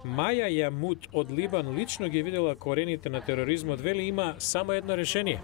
Маја Јамут од Либан лично ги видела корените на тероризмот, вели има само едно решение.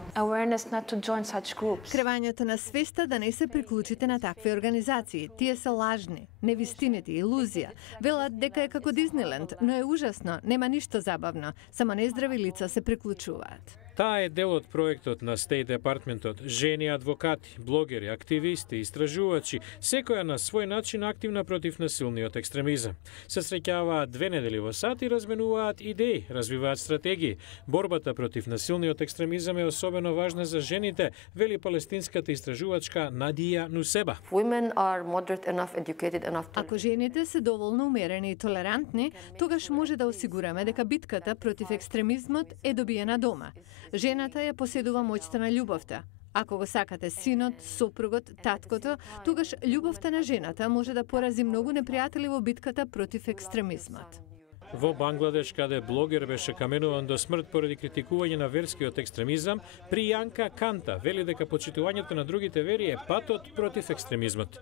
Кревањето на свеста да не се приклучите на такви организации. Тие се лажни, невистините, илузија. Велат дека е како Дизниленд, но е ужасно, нема ништо забавно, само нездрави лица се приклучуваат. Таа е дел од проектот на State Departmentот. Жени адвокати, блогери, активисти, истражувачи, секоја на свој начин активна против насилниот екстремизам. Се среќаваат 2 недели во САД и разменуваат идеи, развиваат стратегии. Борбата против насилниот екстремизам е особено важна за жените, вели палестинската истражувачка Надија Нусеба. Ако жените се доволно умерени и толерантни, тогаш може да осигураме дека битката против екстремизмот е добиена дома. Жената ја поседува моќта на љубовта. Ако го сакате синот, сопругот, таткото, тогаш љубовта на жената може да порази многу непријатели во битката против екстремизмот. Во Бангладеш, каде блогер беше каменуван до смрт поради критикување на верскиот екстремизам, Пријанка Канта вели дека почитувањето на другите вери е патот против екстремизмот.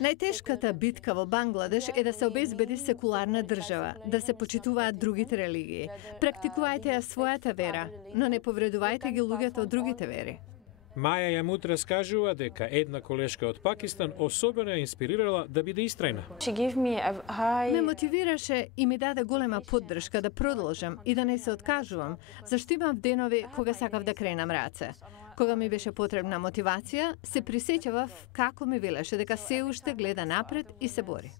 Најтешката битка во Бангладеш е да се обезбеди секуларна држава, да се почитуваат другите религии. Практикувајте ја својата вера, но не повредувајте ги луѓето од другите вери. Маја Јамут раскажува дека една колешка од Пакистан особено ја инспирирала да биде истрајна. Ме мотивираше и ми даде голема поддршка да продолжам и да не се откажувам, зашто имав денови кога сакав да кренам раце. Кога ми беше потребна мотивација, се присеќавав како ми велеше дека се уште гледа напред и се бори.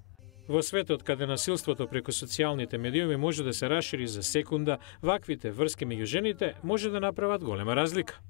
Во светот каде насилството преку социјалните медиуми може да се расшири за секунда, ваквите врски меѓу жените може да направат голема разлика.